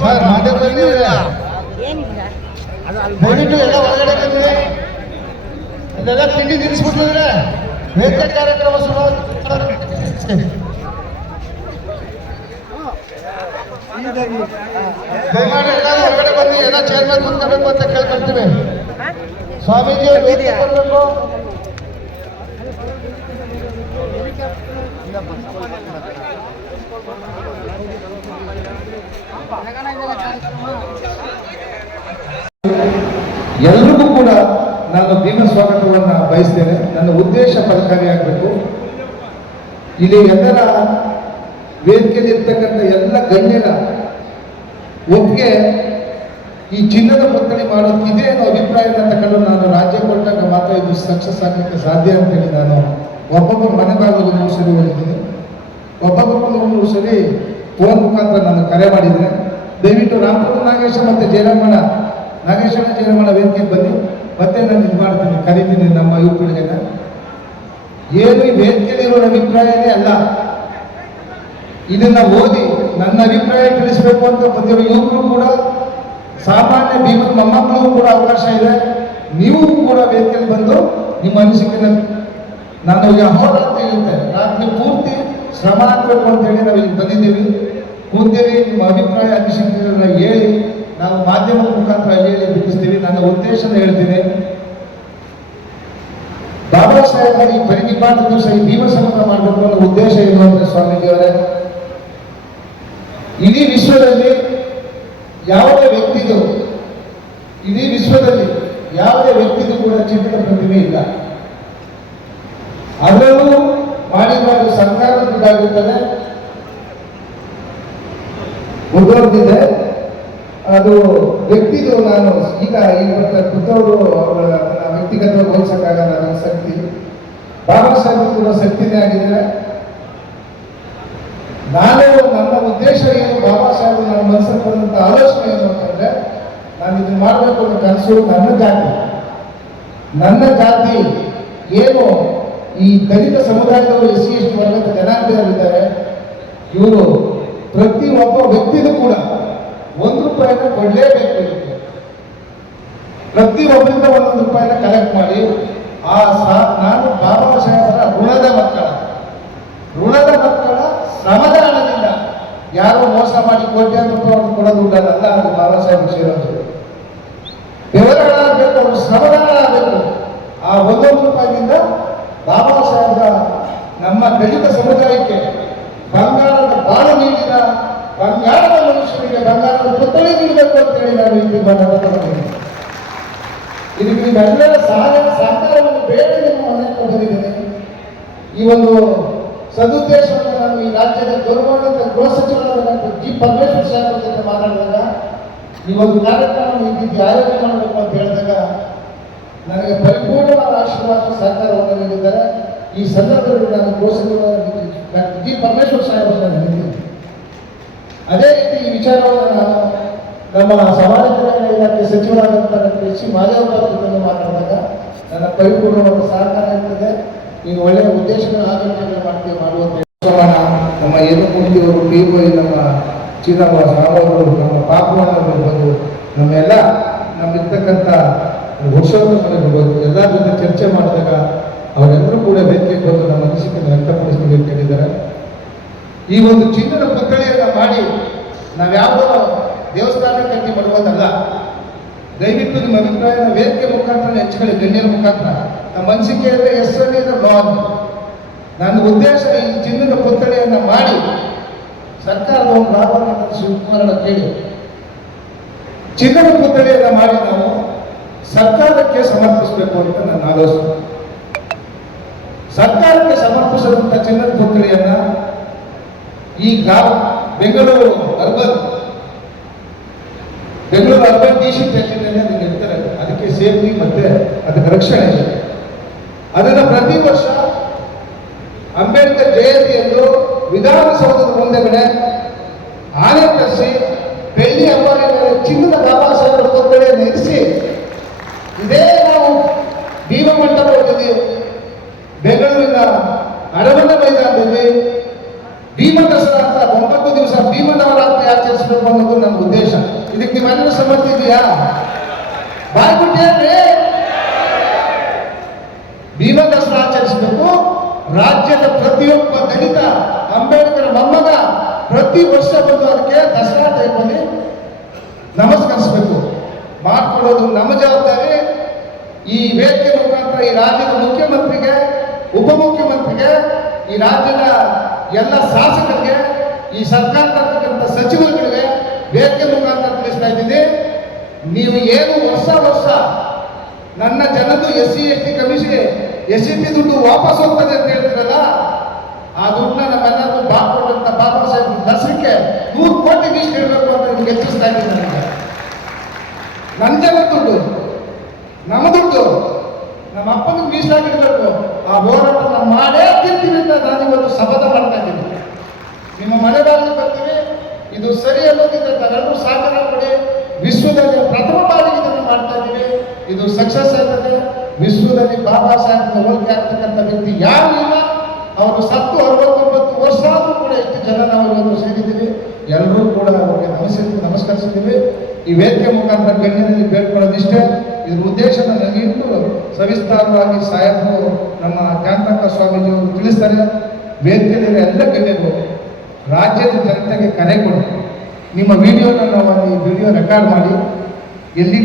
Sir ಮಾಧ್ಯಮದಲ್ಲಿ ದಯವಿಟ್ಟು ಎಲ್ಲ ಹೊರಗಡೆ ಬಂದಿದೆ, ಅಲ್ಲೆಲ್ಲ ತಿಂಡಿ ತಿನ್ನಿಸ್ಬಿಟ್ಟಿದ್ರೆ ವೇದಿಕೆ ಕಾರ್ಯಕ್ರಮ ಶುರು. ದಯಮಾಡಿ ಎಲ್ಲರೂ ಹೊರಗಡೆ ಬಂದು ಎಲ್ಲ ಚೇರ್ಮನ್ ಕುತ್ಕೋಬೇಕು ಅಂತ ಕೇಳ್ಕೊಳ್ತೀವಿ. ಸ್ವಾಮೀಜಿ ವೇದಿಕೆ ಬರಬೇಕು. ಎಲ್ರಿಗೂ ಕೂಡ ನಾನು ಭೀಮ ಸ್ವಾಗತವನ್ನು ಬಯಸ್ತೇನೆ. ನನ್ನ ಉದ್ದೇಶ ಫಲಕಾರಿಯಾಗಬೇಕು. ಇಲ್ಲಿ ಎಲ್ಲರ ವೇದಿಕೆಯಲ್ಲಿ ಇರ್ತಕ್ಕಂಥ ಎಲ್ಲ ಗಣ್ಯರ ಒಟ್ಟಿಗೆ ಈ ಚಿನ್ನದ ಪುತ್ಥಳಿ ಮಾಡೋದಕ್ಕಿದೆ ಅನ್ನೋ ಅಭಿಪ್ರಾಯನ ತಗೊಂಡು ನಾನು ರಾಜ್ಯ ಕೊಟ್ಟಾಗ ಮಾತ್ರ ಇದು ಸಕ್ಸಸ್ ಆಗಲಿಕ್ಕೆ ಸಾಧ್ಯ ಅಂತೇಳಿ ನಾನು ಒಬ್ಬೊಬ್ಬರು ಮನೆ ಬಾಗಿಲು 3 ಸರಿ ಹೇಳಿದ್ದೀನಿ. ಒಬ್ಬೊಬ್ಬರು 3 ಸರಿ ಫೋನ್ ಮುಖಾಂತರ ನಾನು ಕರೆ ಮಾಡಿದ್ದೇನೆ. ದಯವಿಟ್ಟು ರಾಮಪುರ ನಾಗೇಶ ಮತ್ತು ನಾಗೇಶನ ಜಯರಾಮಣ್ಣ ವೇದಿಕೆಗೆ ಬನ್ನಿ. ಮತ್ತೆ ನಾನು ಇದು ಮಾಡ್ತೀನಿ, ಕರೀತೀನಿ ನಮ್ಮ ಯುವಕರಿಗೆಲ್ಲ. ಏನು ಈ ವೇದಿಕೆಯಲ್ಲಿರೋ ಅಭಿಪ್ರಾಯನೇ ಅಲ್ಲ, ಇದನ್ನ ಓದಿ ನನ್ನ ಅಭಿಪ್ರಾಯ ತಿಳಿಸಬೇಕು ಅಂತ ಬಂದಿರೋ ಯುವಕರು ಕೂಡ, ಸಾಮಾನ್ಯ ಭೀಮನ ಮೊಮ್ಮಕ್ಕಳಿಗೂ ಕೂಡ ಅವಕಾಶ ಇದೆ. ನೀವು ಕೂಡ ವೇದಿಕೆಯಲ್ಲಿ ಬಂದು ನಿಮ್ಮ ಅನಿಸಿಕೆನ ನಾನು ಯಾವಾಗ ಅಂತ ಹೇಳುತ್ತೆ, ರಾತ್ರಿ ಪೂರ್ತಿ ಶ್ರಮ ಹಾಕಬೇಕು ಅಂತ ಹೇಳಿ ನಾವು ಇಲ್ಲಿ ಬಂದಿದ್ದೀವಿ. ಕೂತೇವೆ, ನಿಮ್ಮ ಅಭಿಪ್ರಾಯ ಅನಿಸಿಕೆಗಳನ್ನ ಹೇಳಿ ನಾವು ಮಾಧ್ಯಮದ ಮುಖಾಂತರ ಹೇಳಿ ಬಿಡಿಸ್ತೀವಿ. ನನ್ನ ಉದ್ದೇಶನ ಹೇಳ್ತೀನಿ. ಬಾಬಾ ಸಾಹೇಬರ ಈ ಪರಿನಿಬ್ಬಾಣ ದಿವಸ ಈ ಭೀಮ ಸಮುದ್ರ ಮಾಡಬೇಕು ಅನ್ನೋ ಉದ್ದೇಶ ಏನು ಅಂದ್ರೆ, ಸ್ವಾಮೀಜಿಯವರೇ, ಇಡೀ ವಿಶ್ವದಲ್ಲಿ ಯಾವುದೇ ವ್ಯಕ್ತಿಗೂ ಕೂಡ ಚಿನ್ನದ ಪ್ರತಿಮೆ ಇಲ್ಲ. ಅದರಲ್ಲೂ ಮಾಡಿರುವಾಗ ಸರ್ಕಾರದ ದುಡ್ಡಾಗಿರ್ತದೆ, ಮುಂದುವರೆದಿದೆ. ಅದು ವ್ಯಕ್ತಿದು ನಾನು ಈಗ ಬುದ್ಧವರು ವ್ಯಕ್ತಿಗತವಾಗಿ ಹೋಲಿಸಕ್ಕಾಗಲ್ಲ. ನನ್ನ ಶಕ್ತಿ ಬಾಬಾ ಸಾಹೇಬ್ ಕೂಡ ಶಕ್ತಿನೇ ಆಗಿದೆ. ನನ್ನ ಉದ್ದೇಶ ಏನು, ಬಾಬಾ ಸಾಹೇಬ್ ನನ್ನ ಮನಸ್ಸಲ್ಲಿ ಬಂದಂತ ಆಲೋಚನೆ ಏನು ಅಂತಂದ್ರೆ, ನಾನು ಇದನ್ನ ಮಾಡಬೇಕು ಅನ್ನೋ ಕನಸು. ನನ್ನ ಜಾತಿ ಏನು ಈ ದಲಿತ ಸಮುದಾಯದವರು SC ST ವರ್ಗದ ಜನಾಂಗದವರಿದ್ದಾರೆ, ಇವರು ಪ್ರತಿಯೊಬ್ಬ ವ್ಯಕ್ತಿಗೂ ಕೂಡ ₹1 ಕೊಡಲೇಬೇಕು. ಪ್ರತಿಯೊಬ್ಬರಿಂದ ₹1 ಕಲೆಕ್ಟ್ ಮಾಡಿ ನಾನು ಬಾಬಾ ಸಾಹೇಬರ ಋಣದ ಮಕ್ಕಳ ಶ್ರಮದ ಹಣದಿಂದ, ಯಾರೋ ಮೋಸ ಮಾಡಿ ಕೋಟ್ಯಾಂತರ ರೂಪಾಯಿ ಕೊಡೋದು ದುಡ್ಡಲ್ಲ, ಅದು ಬಾಬಾ ಸಾಹೇಬ್ ಸೇರೋದು. ಬೆವರ ಹಣ ಆಗಬೇಕು, ಅವರು ಶ್ರಮದ ಹಣ ಆಗಬೇಕು. ಆ ₹1 ಬಾಬಾ ಸಾಹೇಬರ ನಮ್ಮ ದಲಿತ ಸಮುದಾಯಕ್ಕೆ ಬಂಗಾರದ ಬಾಳು ನೀಡಿದ ಬಂಗಾರದ ಮನುಷ್ಯರಿಗೆ ಬಂಗಾರದ ಪುತ್ಥಳಿ ನೀಡಬೇಕು ಅಂತ ಹೇಳಿ ನಾವು ಈ ತೀರ್ಮಾನವನ್ನು ತಗೊಂಡಿದ್ದೀವಿ. ಇದಕ್ಕೆ ನೀವೆಲ್ಲರ ಸಹಕಾರವನ್ನು ಬೇಡ ನಿಮ್ಮ ಮನೆಗೆ ಬಂದಿದ್ದೇನೆ. ಈ ಒಂದು ಸದುದ್ದೇಶವನ್ನು ನಾನು ಈ ರಾಜ್ಯದ ಗೌರವಾನ್ವಿತ ಗೃಹ ಸಚಿವರಾದ ಜಿ ಪರಮೇಶ್ವರ್ ಸಾಹೇಬರ ಜೊತೆ ಮಾತಾಡಿದಾಗ, ಈ ಒಂದು ಕಾರ್ಯಕ್ರಮ ಈ ರೀತಿ ಆಯೋಜನೆ ಮಾಡಬೇಕು ಅಂತ ಹೇಳಿದಾಗ ನನಗೆ ಪರಿಪೂರ್ಣವಾದ ಆಶೀರ್ವಾದ ಸಹಕಾರವನ್ನು ನೀಡಿದ್ದಾರೆ. ಈ ಸಂದರ್ಭದಲ್ಲಿ ನಾನು ಗೃಹ ಸಚಿವ ಜಿ ಪರಮೇಶ್ವರ್ ಸಾಹೇಬರನ್ನ ನೆನೆದಿದ್ದೀನಿ. ಅದೇ ರೀತಿ ಈ ವಿಚಾರವನ್ನು ನಾನು ನಮ್ಮ ಸಮಾಜ ಕಲ್ಯಾಣ ಇಲಾಖೆ ಸಚಿವರಾದಂಥ SC ಮಾದೇವಪ್ಪ ಜೊತೆ ಮಾತಾಡಿದಾಗ ನನ್ನ ಪರಿಪೂರ್ಣವಾದ ಸಹಕಾರ ಇರ್ತದೆ. ನೀವು ಒಳ್ಳೆಯ ಉದ್ದೇಶಗಳ ಆಲೋಚನೆ ಮಾಡುವಂತ ನಮ್ಮ ಏನು ಕುಂತಿಯವರು, PY ನಮ್ಮ ಚೀನಾವಾಸ ಅವರು, ನಮ್ಮ ಪಾಪವಣ್ಣವರು ಬಂದು ನಮ್ಮೆಲ್ಲ ನಮ್ಮಿರ್ತಕ್ಕಂಥ ವರ್ಷೋತ್ತಮರಿರ್ಬೋದು ಎಲ್ಲರ ಜೊತೆ ಚರ್ಚೆ ಮಾಡಿದಾಗ ಅವರೆಲ್ಲರೂ ಕೂಡ ವೇದಿಕೆಗೆ ಬಂದು ನಮ್ಮ ಅನಿಸಿಕೆಯನ್ನು ವ್ಯಕ್ತಪಡಿಸಬೇಕು ಅಂತ ಹೇಳಿದ್ದಾರೆ. ಈ ಒಂದು ಚಿನ್ನದ ಪುತ್ಥಳಿಯನ್ನು ಮಾಡಿ ನಾವ್ಯಾವುದೋ ದೇವಸ್ಥಾನ ಕಟ್ಟಿ ಮಾಡುವುದಲ್ಲ. ದಯವಿಟ್ಟು ನಿಮ್ಮ ಅಭಿಪ್ರಾಯನ ವೇದಿಕೆ ಮುಖಾಂತರ ಹೆಚ್ಚುಗಳಿ, ಗಣ್ಯರ ಮುಖಾಂತರ ನಮ್ಮ ಅನಿಸಿಕೆ ಅಂದರೆ ನನ್ನ ಉದ್ದೇಶ ಈ ಚಿನ್ನದ ಪುತ್ಥಳಿಯನ್ನು ಮಾಡಿ ಸರ್ಕಾರದ ಒಂದು ಲಾಭವನ್ನು ಶಿವಕುಮಾರನ ಕೇಳಿ ಚಿನ್ನದ ಪುತ್ಥಳಿಯನ್ನು ಮಾಡಿ ನಾವು ಸರ್ಕಾರಕ್ಕೆ ಸಮರ್ಪಿಸಬೇಕು ಅಂತ ನನ್ನ ಆಲೋಚನೆ. ಸರ್ಕಾರಕ್ಕೆ ಸಮರ್ಪಿಸಿದಂಥ ಚಿನ್ನದ ಪುತ್ಥಳಿಯನ್ನ ಈ ಬೆಂಗಳೂರು ಅರ್ಬನ್ DC ಟೆಸ್ಟಿನಲ್ಲಿ ಅದನ್ನು ಇರ್ತಾರೆ. ಅದಕ್ಕೆ ಸೇಫ್ಟಿ ಮತ್ತೆ ಅದಕ್ಕೆ ರಕ್ಷಣೆ ಇದೆ. ಅದನ್ನು ಪ್ರತಿ ವರ್ಷ ಅಂಬೇಡ್ಕರ್ ಜಯಂತಿಯಂದು ವಿಧಾನಸೌಧದ ಮುಂದೆಗಡೆ ಆನೆ ತರಿಸಿ ಬೆಳ್ಳಿ ಅಂಬಾರಿ ಮೇಲೆ ಚಿನ್ನದ ಬಾಬಾ ಸಾಹೇಬರ ಪುತ್ಥಳಿಯನ್ನು ಇರಿಸಿ, ಇದೇ ನಾವು ಭೀಮ ಮಂಟಪದಲ್ಲಿ ಬೆಂಗಳೂರಿನ ಅರಮನೆ ಮೈದಾನದಲ್ಲಿ ಭೀಮ ದಸರಾ ಅಂತ 9 ದಿವಸ ಭೀಮ ನವರಾತ್ರಿ ಆಚರಿಸಬೇಕು ಅನ್ನೋದು ನನ್ನ ಉದ್ದೇಶ. ಇದಕ್ಕೆ ನೀವೆಲ್ಲರೂ ಸಮ್ಮತಿ ಇದೆಯಾ? ಬಾಯ್ಬಿಟ್ಟೇನ್ರಿ? ಭೀಮ ದಸರಾ ಆಚರಿಸಬೇಕು. ರಾಜ್ಯದ ಪ್ರತಿಯೊಬ್ಬ ದಲಿತ ಅಂಬೇಡ್ಕರ್ ಮೊಮ್ಮಗ ಪ್ರತಿ ವರ್ಷ ಬಂದು ಅದಕ್ಕೆ ದಸರಾ ಟೈಮಲ್ಲಿ ನಮಸ್ಕರಿಸಬೇಕು. ಮಾಡ್ಕೊಡೋದು ನಮ್ಮ ಜವಾಬ್ದಾರಿ. ಈ ವೇದಿಕೆ ಮುಖಾಂತರ ಈ ರಾಜ್ಯದ ಮುಖ್ಯಮಂತ್ರಿಗೆ, ಉಪಮುಖ್ಯಮಂತ್ರಿಗೆ, ಈ ರಾಜ್ಯದ ಎಲ್ಲ ಶಾಸಕರಿಗೆ, ಈ ಸರ್ಕಾರದಲ್ಲಿರ್ತಕ್ಕಂಥ ಸಚಿವರುಗಳಿಗೆ ವೇದಿಕೆ ಮುಖಾಂತರ ತಿಳಿಸ್ತಾ ಇದ್ದೀನಿ, ನೀವು ಏನು ವರ್ಷ ನನ್ನ ಜನದ್ದು SC/ST ಕಮಿಷನ್ಗೆ SCP ದುಡ್ಡು ವಾಪಸ್ ಹೋಗ್ತದೆ ಅಂತ ಹೇಳ್ತೀರಲ್ಲ, ಆ ದುಡ್ಡನ್ನ ನಮ್ಮೆಲ್ಲರೂ ಬಾಕೊಟ್ಟಂತ ಬಾಬಾ ಸಾಹೇಬ್ ದಸರಕ್ಕೆ 100 ಕೋಟಿ ಮೀಸಲಿಡಬೇಕು ಅಂತ ನಿಮ್ಗೆ ಹೆಚ್ಚಿಸ್ತಾ ಇದ್ದೀನಿ. ನನಗೆ ನನ್ನ ಜನ ದುಡ್ಡು, ನಮ್ಮ ದುಡ್ಡು, ನಮ್ಮ ಅಪ್ಪನಿಗೆ ಮೀಸಲಾಗಿಡಬೇಕು. ಆ ಹೋರಾಟ ಮಾಡೇ ತಿಂತೀವಿ ಅಂತ ನಾನಿವತ್ತು ಶಪಥ ಮಾಡ್ತಾ ಇದ್ದೀನಿ. ನಿಮ್ಮ ಮನೆ ಬಾಗಿಲು ಬರ್ತೀವಿ, ಇದು ಸರಿ ಅನ್ನೋದಿದ್ರೆ ನಾವೆಲ್ಲರೂ ಸಹಕಾರ ಕೊಡಿ. ವಿಶ್ವದಲ್ಲಿ ಪ್ರಥಮ ಬಾರಿಗೆ ಇದನ್ನು ಮಾಡ್ತಾ ಇದ್ದೀವಿ. ಇದು ಸಕ್ಸಸ್ ಆಗ್ತದೆ. ವಿಶ್ವದಲ್ಲಿ ಬಾಬಾ ಸಾಹೇಬ್ ಹೋಲಿಕೆ ಆಗ್ತಕ್ಕಂಥ ವ್ಯಕ್ತಿ ಯಾರು ಇಲ್ಲ. ಅವರು ಸತ್ತು 69 ವರ್ಷ ಆದರೂ ಕೂಡ ಎಷ್ಟು ಜನ ನಾವು ಇವತ್ತು ಸೇರಿದ್ದೀವಿ. ಎಲ್ಲರೂ ಕೂಡ ಅವರಿಗೆ ನಮಸ್ಕರಿಸಿದ್ದೀವಿ. ಈ ವೇದಿಕೆ ಮುಖಾಂತರ ಗಣ್ಯರಲ್ಲಿ ಬೇಡ್ಕೊಳ್ಳೋದಿಷ್ಟೇ. ಇದ್ರ ಉದ್ದೇಶನ ನನಗೆ ಇನ್ನೂ ಸವಿಸ್ತಾರವಾಗಿ ಸಾಹೇಬರು ನಮ್ಮ ಕಾಂತಕ್ಕ ಸ್ವಾಮೀಜಿಯವರು ತಿಳಿಸ್ತಾರೆ. ವೇದಿಕೆಯಲ್ಲಿ ಎಲ್ಲ ಗಣ್ಯರು ರಾಜ್ಯದ ಜನತೆಗೆ ಕರೆ ಕೊಡಿ. ನಿಮ್ಮ ವಿಡಿಯೋನ ನಾವು ವಿಡಿಯೋ ರೆಕಾರ್ಡ್ ಮಾಡಿ ಎಲ್ಲಿ